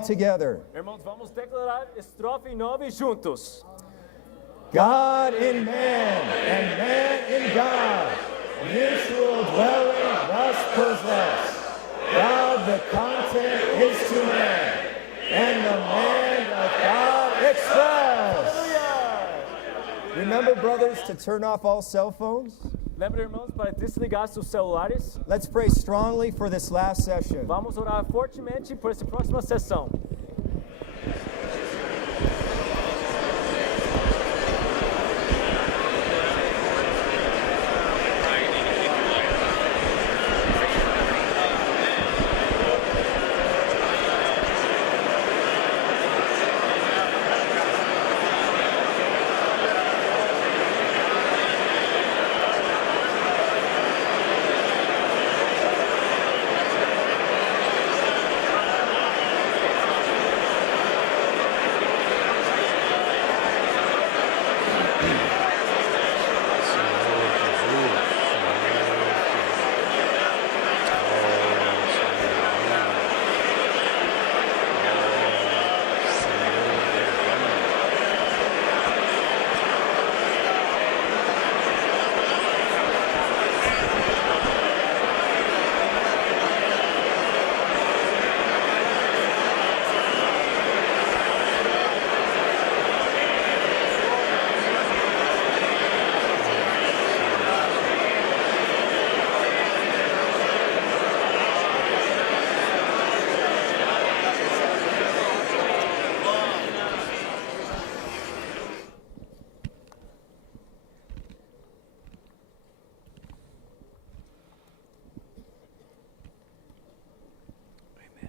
all together. Irmãos, vamos declarar estrofe 9 juntos. God in man, and man in God, mutual dwelling thus possess. God the content is to man, and the man of God express. Remember, brothers, to turn off all cell phones. Lembra, irmãos, para desligar seus celulares. Let's pray strongly for this last session. Vamos orar fortemente por essa próxima sessão.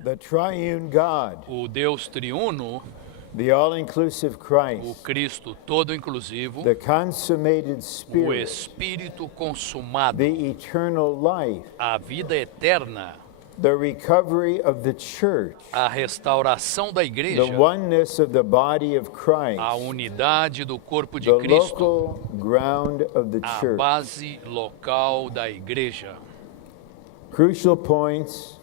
The triune God, O Deus triuno, the all-inclusive o Christ, Cristo todo inclusivo, the consummated o Spirit, Espírito consumado, the eternal life, a vida eterna, the recovery of the church, a restauração da the igreja, oneness of the body of a Christ, unidade do corpo de the Cristo, local ground of the a church. base local da igreja. Crucial points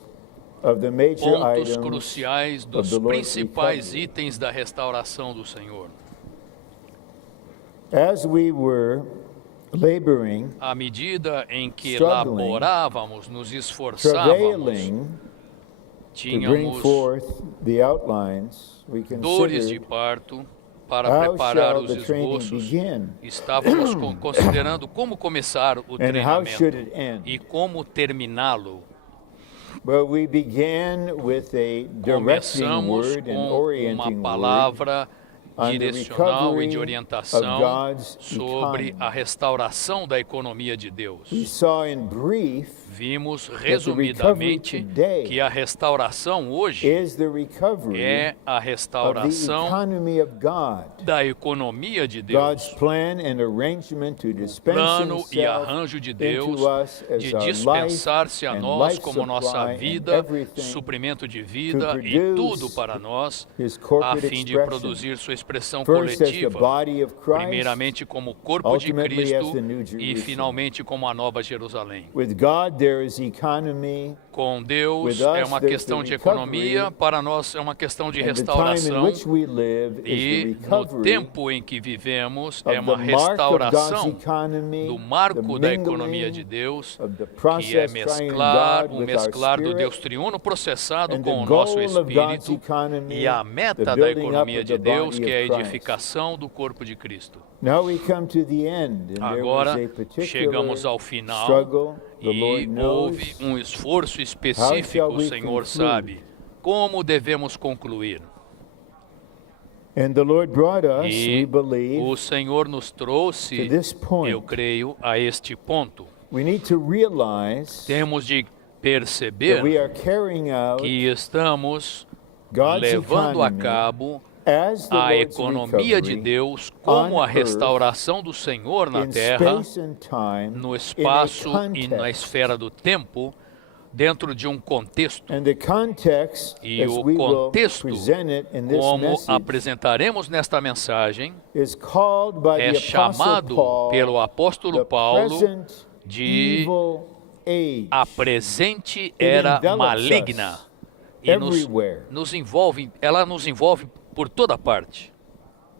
of the major Pontos items cruciais of dos the Lord's principais recovery. itens da restauração do Senhor. As we were laboring, À medida em que Struggling, laborávamos, nos esforçávamos, travailing to bring tínhamos forth the outlines, we dores de considered parto para how preparar shall os the training esboços. begin Estávamos considerando como começar o and how should treinamento it end. e como terminá-lo. But we began with a directing Começamos word and com uma orienting word palavra on the direcional e recovery de of orientação God's sobre economy. a restauração da economia de Deus. We saw in brief Vimos recovery resumidamente today que a restauração hoje is the recovery é a of the restauração economy of God. da economia de God's Deus. plan and arrangement to dispense Plano e himself arranjo de Deus into us as de our dispensar-se a life and nós life como nossa supply and vida, everything suprimento de vida to e tudo produce para nós, his a corporate fim de expression. produzir sua expressão First as the coletiva, body of Christ, primeiramente como corpo de ultimately as Cristo the New e Jerusalem. finalmente como a Nova Jerusalém. With God there is economy, Com Deus With é us, uma there's questão the de recovery, economia, para nós é uma questão de and the time in restauração which we live is the e no recovery tempo em que vivemos of é uma the mark of God's restauração economy, do marco the da economia de mingling Deus, of the que é process triune mesclar God o with our mesclar do spirit, Deus triuno processado and com the o nosso goal of God's espírito economy, e a the meta da building up economia of de the Deus, body que é a of Christ. edificação do corpo de Cristo. Now we come to the end, and there was Agora a particular chegamos ao final struggle. The Lord e knows. houve um esforço shall específico, o we Senhor conclude? sabe. Como devemos concluir? And the Lord brought us, we E believe, o Senhor nos trouxe, to this point. eu creio, a este ponto. We need to realize Temos de that we perceber are carrying out que estamos God's levando a economy cabo as the a Lord's economia de recovery Deus como on a restauração do Senhor na in terra, space and time, no in a espaço e na context. esfera do tempo, dentro de um contexto. And the context, E as o we will contexto, present it in this como message, apresentaremos nesta mensagem, is called by é the Apostle chamado Paul pelo apóstolo the Paulo present de evil age. a presente era envelops maligna. us e everywhere. ela nos envolve por toda parte.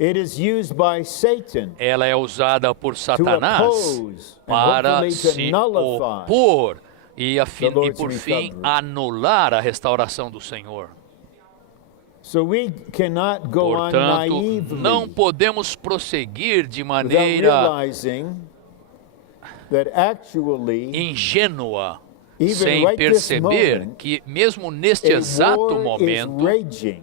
It is used by Satan Ela é usada por to Satanás oppose and para hopefully to se nullify. opor e, the Lord's por fim, recovery. anular a restauração do Senhor. So we cannot go on Portanto, naively não podemos prosseguir de without maneira realizing that actually ingênua, even sem right this perceber moment, que mesmo neste a exato war is momento, raging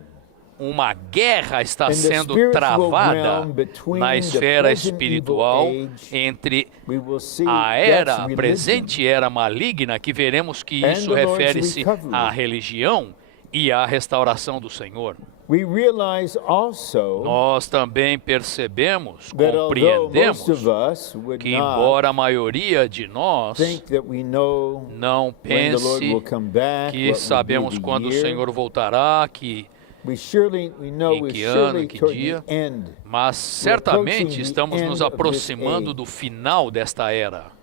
uma guerra está in the sendo spiritual travada realm between na the esfera present espiritual evil age. entre We will see a that's religion. presente era maligna, que veremos que And isso the Lord's refere-se recovery. à religião e à restauração do Senhor. We realize also Nós também percebemos, that although most compreendemos of us would que, not embora a maioria de nós think that we know não when the Lord pense will come back, que what will sabemos be the quando o year, Senhor voltará, que we know em we're que ano, surely em que toward dia, the end. mas certamente estamos nos aproximando do final desta era.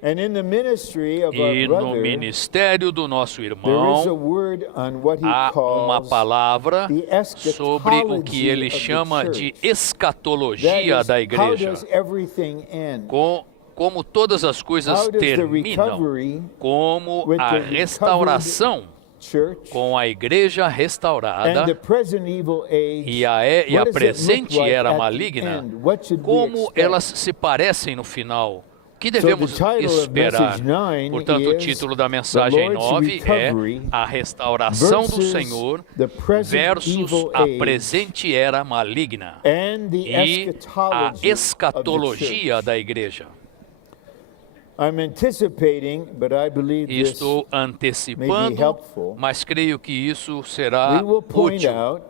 And in the ministry of E our no brother, ministério do nosso there is a irmão, word on what he há uma calls palavra the sobre o que ele eschatology of the chama de church. That escatologia is, da how igreja. does everything end? Como todas as coisas How does the terminam, recovery como with a the restauração church com a igreja restaurada and the present evil age, e a what does it look presente like era at the maligna, end? What should we como expect? elas se parecem no final. O que devemos So the title of esperar? message 9 Portanto, o is título da mensagem The Lord's 9 é Recovery a restauração do versus Senhor the present versus evil a age presente era maligna and the e a eschatology of the escatologia church. da igreja. I'm anticipating, but I believe this Estou may be antecipando, helpful. mas creio que isso será We will point útil. out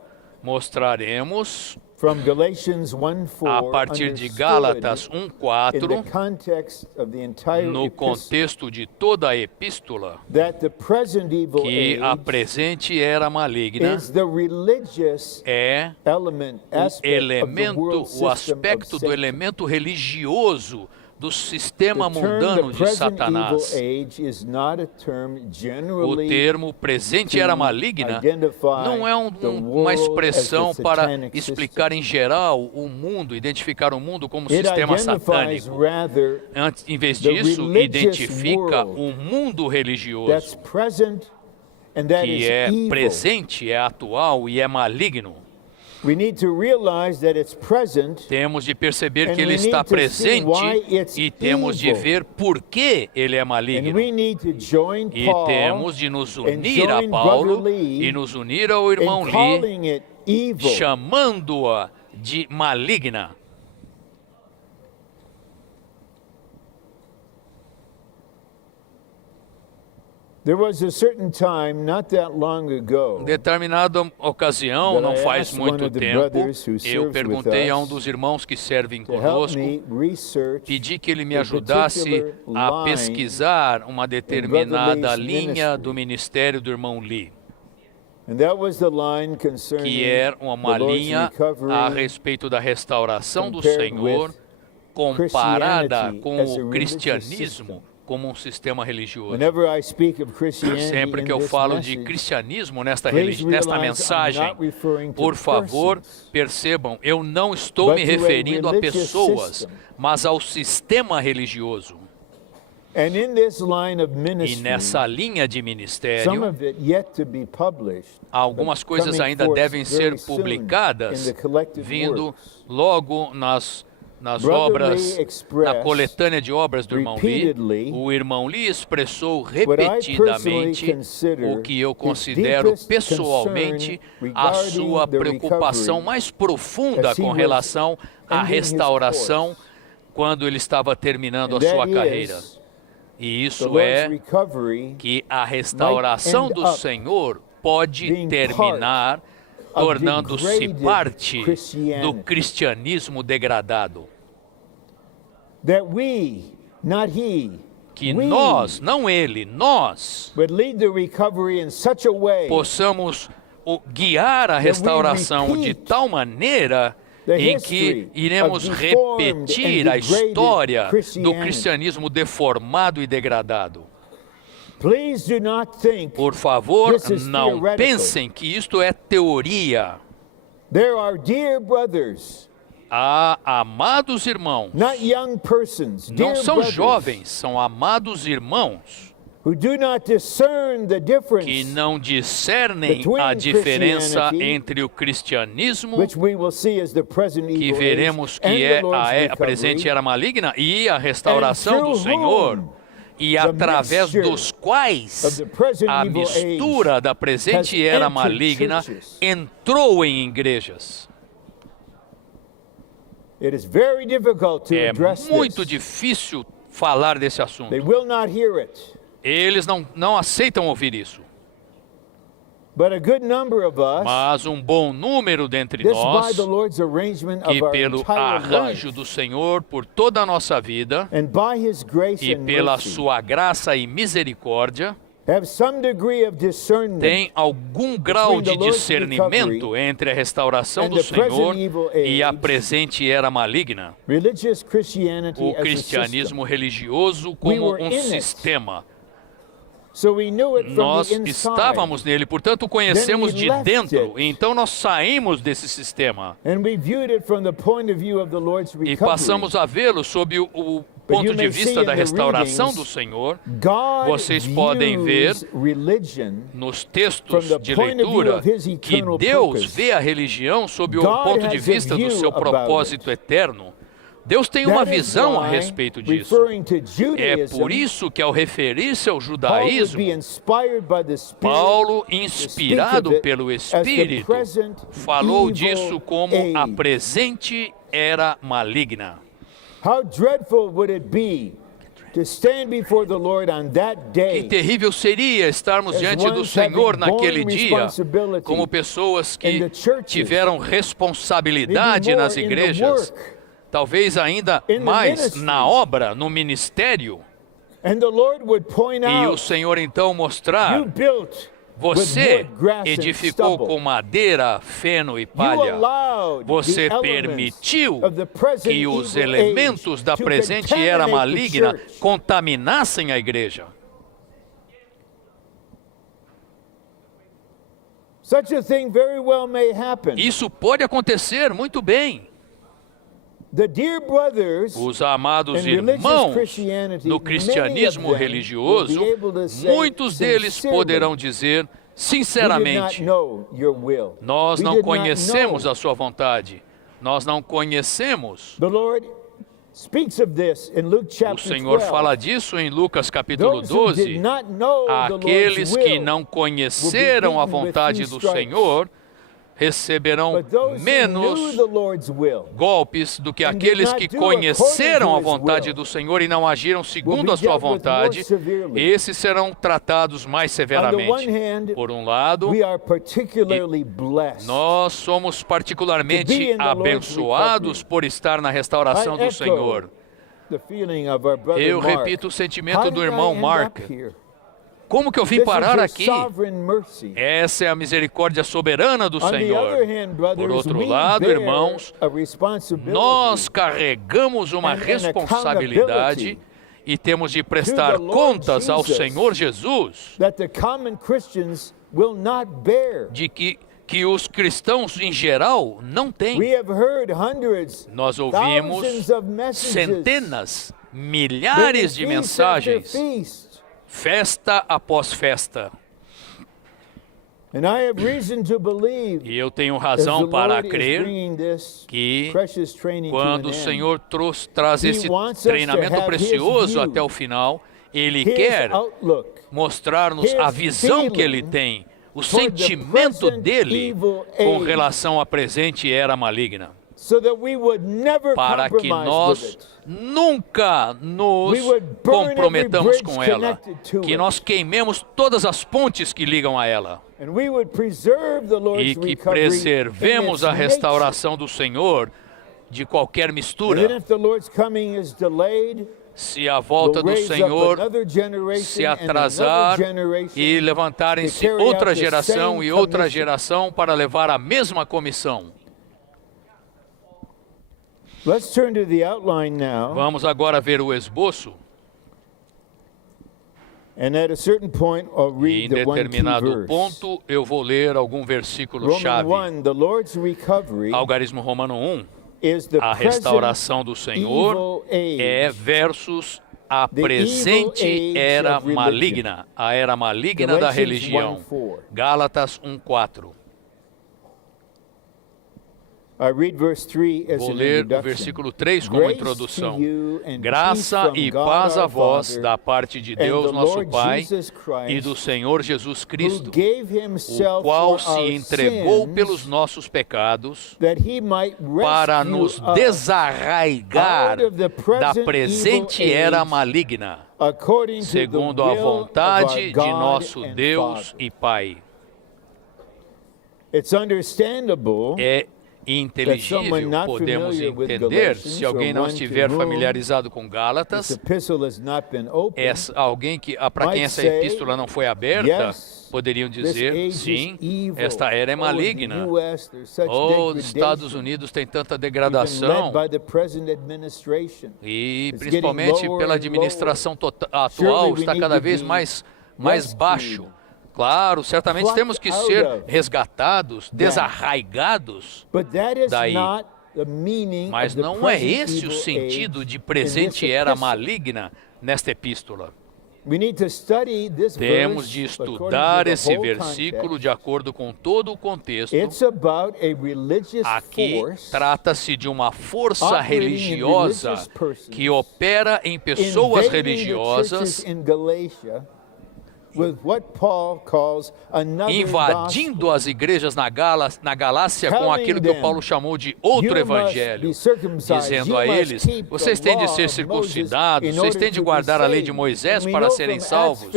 Mostraremos from Galatians 1:4 a partir de understood Gálatas in the 1:4, context of the entire no epistle, contexto de toda a epístola, that the present evil que a age presente era maligna is the religious é element, o aspect of the elemento, world o system aspecto of do Satan. elemento religioso do sistema The term mundano the de present evil Satanás. age is not a term O generally termo presente era maligna não é uma expressão para explicar em geral o mundo, identificar o mundo como It sistema identifies satânico. rather Em vez the disso, religious identifica world um mundo that's religioso present and that que is é evil. presente, é atual e é maligno. We need to realize that it's present Temos de perceber and que ele we está need to see presente why it's e temos de evil. ver por que ele é and maligno. we need to join E Paul temos de nos and unir a join Paulo Brother Lee e nos unir ao irmão in Lee, calling it evil. chamando-a de maligna. There was a certain time not that long ago Em determinada ocasião, that não I faz asked one muito of the tempo, brothers who eu serves perguntei with a us dos irmãos que servem to help conosco, me research pedi que ele me a ajudasse particular a line pesquisar uma determinada Lee's linha ministry. do ministério do irmão Lee, and that was the line concerning que é uma the Lord's linha recovery a respeito da restauração do compared Senhor, with comparada Christianity com as a o religious cristianismo como um sistema religioso. Whenever I speak of Christianity Sempre que in eu this falo de message, cristianismo nesta please nesta realize I'm mensagem, not referring to por favor, persons, percebam, eu não estou but me to a referindo a religious pessoas, system. mas ao sistema religioso. and in this line of E ministry, nessa linha de some ministério, of it yet to be published, algumas but coisas coming ainda forth devem ser very soon publicadas, in the collective vindo works. logo nas Brother obras, Lee expressed na coletânea de obras do irmão Lee. repeatedly O irmão Lee expressou what I personally repetidamente consider o que eu his considero deepest pessoalmente concern a regarding sua the preocupação recovery mais profunda as he com was relação à ending his restauração course. quando ele estava terminando And a sua that carreira. is E the isso Lord's é recovery que a restauração end do up Senhor pode being terminar of tornando-se degraded parte do Christianity. cristianismo degradado. that we, not he, Que we nós, não ele, nós, would lead the recovery in such a way possamos guiar a restauração de tal maneira em que iremos repetir a história do cristianismo deformado e degradado. Please do not think Por favor, this is não theoretical. pensem que isto é teoria. There are dear brothers, Há amados irmãos, not young persons, dear não são brothers, jovens, são amados irmãos who do not discern the difference que não discernem between a diferença Christianity, entre o cristianismo, which we will see as the present que evil veremos age, que and é the Lord's a recovery, presente era maligna, e a restauração and do through Senhor, whom e através mixture dos quais of the present a evil mistura age da presente has era entered maligna churches. entrou em igrejas. It is very difficult to É address muito this. difícil falar desse assunto. They will not hear it. Eles não aceitam ouvir isso. But a good number of us, Mas um bom número dentre this by nós, the Lord's arrangement of e our pelo entire arranjo life, do Senhor por toda a nossa vida, and by His grace e and pela mercy, sua graça e misericórdia, have some degree of discernment tem algum grau de the Lord's discernimento recovery entre a restauração and do the present Senhor evil e a age, presente era maligna. religious Christianity O as a cristianismo system. religioso como were um in it. sistema. So we knew it from Nós the inside. estávamos nele, portanto o conhecemos Then we de left dentro. it. Então nós saímos desse sistema And we viewed it from the point of view of the Lord's e recovery. passamos a vê-lo sob o ponto de vista da restauração do Senhor. God Vocês podem ver views religion nos textos de leitura que Deus vê a religião sob o ponto de vista do seu propósito eterno. Deus tem uma That is visão a why, respeito disso. referring to É Judaism, por isso que ao referir-se ao Paul would judaísmo, be inspired by the Spirit Paulo, to speak inspirado of it pelo as the Espírito, present falou evil disso como a age. presente era maligna. How dreadful would it be to stand before the Lord on that Que day terrível seria estarmos as diante do ones Senhor having naquele borne dia, responsibility como pessoas in que the churches, tiveram maybe responsabilidade more nas in the igrejas, work, talvez ainda in the mais ministry. na obra, no ministério, and the Lord would point e o out, Senhor então mostrar: you built você with wood, grass, and edificou stubble. com madeira, feno e You palha. allowed Você the elements permitiu of the present que os evil elementos age da to presente era contaminate the maligna church. contaminassem a igreja. Such a thing very well may happen. Isso pode acontecer muito bem. The dear brothers Os amados in religious irmãos Christianity, no cristianismo many of them religioso, will be able to say muitos deles sincerely, poderão dizer "We did not sinceramente: know your will. nós We não did not conhecemos know." a sua vontade, nós não conhecemos. The Lord speaks of this in Luke O chapter Senhor 12. fala disso em Lucas capítulo Those who 12. did not know the Lord's Aqueles que will não conheceram a beaten with vontade few do stripes. Senhor receberão But those who menos knew the Lord's will golpes do que and did aqueles not que do conheceram a according to his vontade will do Senhor e não agiram segundo be a sua dealt with more vontade. severely. Esses serão tratados mais On the severamente. one hand, Por um lado, we are particularly blessed. nós somos To be particularmente in the Lord's abençoados recovery. por estar na restauração I do echo Senhor. the feeling of our brother Eu Mark. repito o sentimento How do did I irmão end Mark. up here? Como que eu vim This is parar your aqui? sovereign mercy. Essa é a misericórdia soberana do On the other Senhor. hand, brothers, Por outro we lado, bear irmãos, a responsibility nós carregamos uma and an responsabilidade accountability e temos de prestar to the Lord contas ao Jesus. Senhor Jesus that the common Christians will not bear. de que os cristãos em geral não We têm. have heard hundreds, Nós ouvimos thousands of messages, centenas, milhares de bringing feast after mensagens, feast. festa após festa. And I have reason to believe, E eu tenho as the razão para Lord is crer bringing this que precious training to quando an o end, Senhor traz He esse wants us to treinamento have precioso His view, até o final, Ele His quer outlook, mostrar-nos a His visão que Ele feeling tem, o toward the sentimento present dele evil com age, relação à presente era maligna, so that we would never para que compromise with nós it. nunca nos We would burn comprometamos every com bridge ela, connected to que it. nós queimemos todas as pontes que ligam a ela And we would preserve the Lord's e que recovery in preservemos its a nature. restauração do Senhor de qualquer And then mistura. if the Lord's coming is delayed, Se a volta we'll do raise Senhor up another generation se and atrasar another generation e levantarem-se to carry outra out the geração same e outra commission. geração para levar a mesma comissão. Let's turn to the outline now. Vamos agora ver o esboço. E em determinado ponto, eu vou ler algum versículo-chave. Algarismo Romano 1, a restauração do Senhor é versus a presente era maligna, a era maligna da religião. Gálatas 1:4. Vou ler o versículo 3 como introdução. Graça e paz a vós da parte de Deus, nosso Pai, e do Senhor Jesus Cristo, o qual se entregou pelos nossos pecados para nos desarraigar da presente era maligna, segundo a vontade de nosso Deus e Pai. É inteligível, podemos entender, se alguém não estiver familiarizado com Gálatas, alguém para quem essa epístola não foi aberta, poderiam dizer, sim, esta era é maligna. Os Estados Unidos têm tanta degradação, e principalmente pela administração atual, está cada vez mais baixo. Claro, certamente temos que ser resgatados, desarraigados daí. Mas não é esse o sentido de presente era maligna nesta epístola. Temos de estudar esse versículo de acordo com todo o contexto. Aqui trata-se de uma força religiosa que opera em pessoas religiosas, invadindo as igrejas na Galácia com aquilo que o Paulo chamou de outro evangelho, dizendo a eles, vocês têm de ser circuncidados, vocês têm de guardar a lei de Moisés para serem salvos.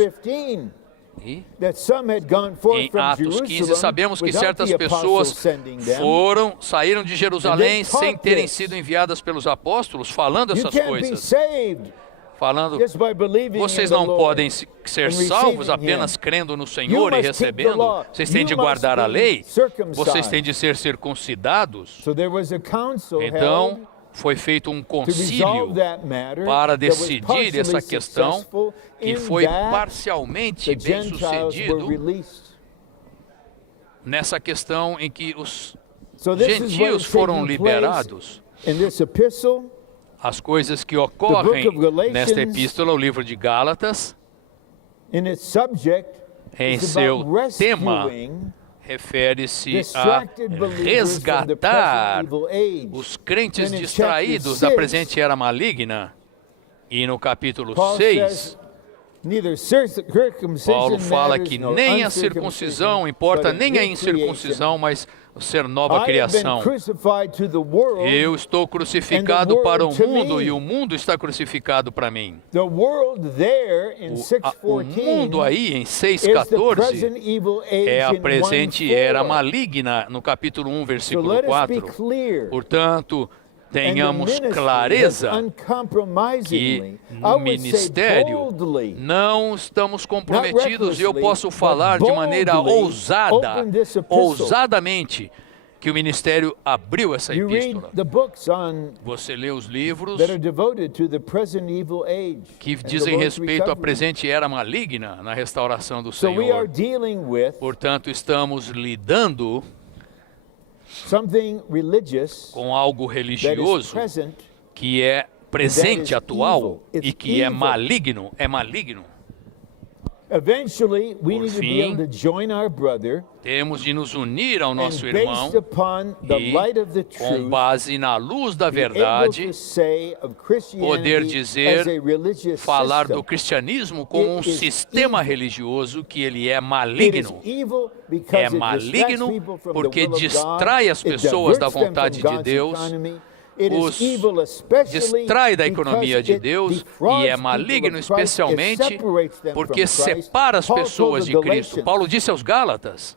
E em Atos 15 sabemos que certas pessoas saíram de Jerusalém sem terem sido enviadas pelos apóstolos, falando essas coisas. Falando, vocês não podem ser salvos apenas crendo no Senhor e recebendo, vocês têm de guardar a lei, vocês têm de ser circuncidados. Então, foi feito um concílio para decidir essa questão, que foi parcialmente bem sucedido nessa questão em que os gentios foram liberados. As coisas que ocorrem nesta epístola, o livro de Gálatas, em seu tema, refere-se a resgatar os crentes distraídos da presente era maligna. E no capítulo 6, Paulo fala que nem a circuncisão importa, nem a incircuncisão, mas ser nova criação. Eu estou crucificado para o mundo e o mundo está crucificado para mim. O mundo aí, em 6,14, é a presente era maligna, no capítulo 1, versículo 4. Portanto, tenhamos clareza que no ministério não estamos comprometidos, e eu posso falar de maneira ousadamente, que o ministério abriu essa epístola. Você lê os livros que dizem respeito à presente era maligna na restauração do Senhor. Portanto, estamos lidando com algo religioso que é presente, atual, e que é maligno. Por fim, temos de nos unir ao nosso irmão e, com base na luz da verdade, poder dizer, falar do cristianismo como um sistema religioso que ele é maligno. É maligno porque distrai as pessoas da vontade de Deus, os distrai da economia de Deus, e é maligno especialmente porque separa as pessoas de Cristo. Paulo disse aos Gálatas,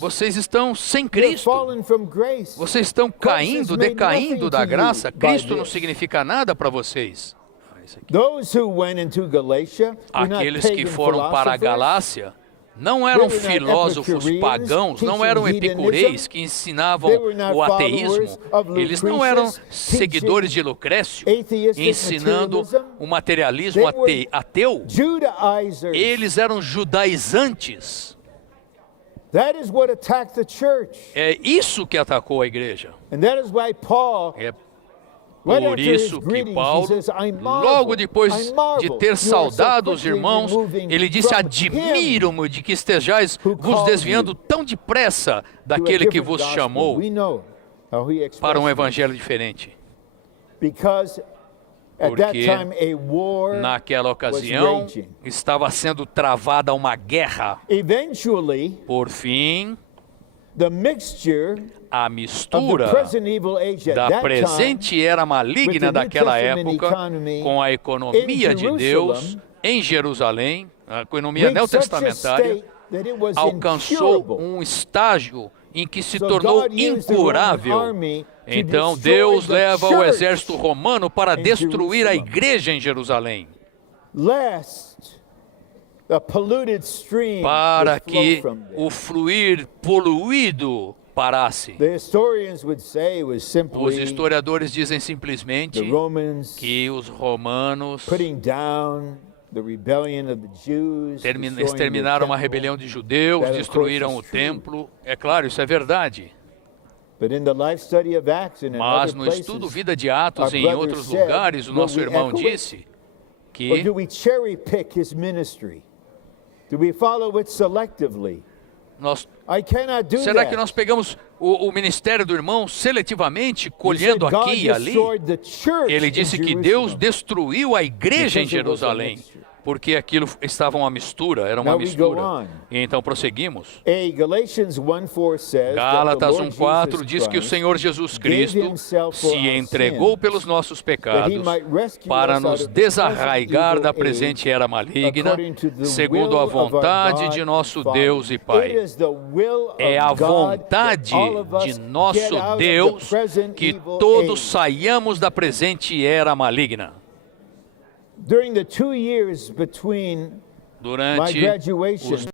vocês estão sem Cristo, vocês estão decaindo da graça, Cristo não significa nada para vocês. Aqueles que foram para a Galácia Não eram filósofos pagãos, não eram epicureus que ensinavam o ateísmo. Eles não eram seguidores de Lucrécio, ensinando o materialismo ateu. Eles eram judaizantes. É isso que atacou a igreja. É por isso que Paulo, logo depois de ter saudado os irmãos, ele disse: admiro-me de que estejais vos desviando tão depressa daquele que vos chamou para um evangelho diferente. Porque naquela ocasião estava sendo travada uma guerra. Por fim, a mistura da presente era maligna daquela época com a economia de Deus em Jerusalém, a economia neotestamentária, alcançou um estágio em que se tornou incurável. Então Deus leva o exército romano para destruir a igreja em Jerusalém, para que o fluir poluído parasse. Os historiadores dizem simplesmente que os romanos exterminaram uma rebelião de judeus, destruíram o templo. É claro, isso é verdade. Mas no estudo Vida de Atos e em outros lugares, o nosso irmão disse que será que nós pegamos o ministério do irmão seletivamente, colhendo aqui e ali? Ele disse que Deus destruiu a igreja em Jerusalém, porque aquilo estava uma mistura, era uma mistura. E então prosseguimos. Gálatas 1:4 diz que o Senhor Jesus Cristo se entregou pelos nossos pecados para nos desarraigar da presente era maligna, segundo a vontade de nosso Deus e Pai. É a vontade de nosso Deus que todos saiamos da presente era maligna. Durante os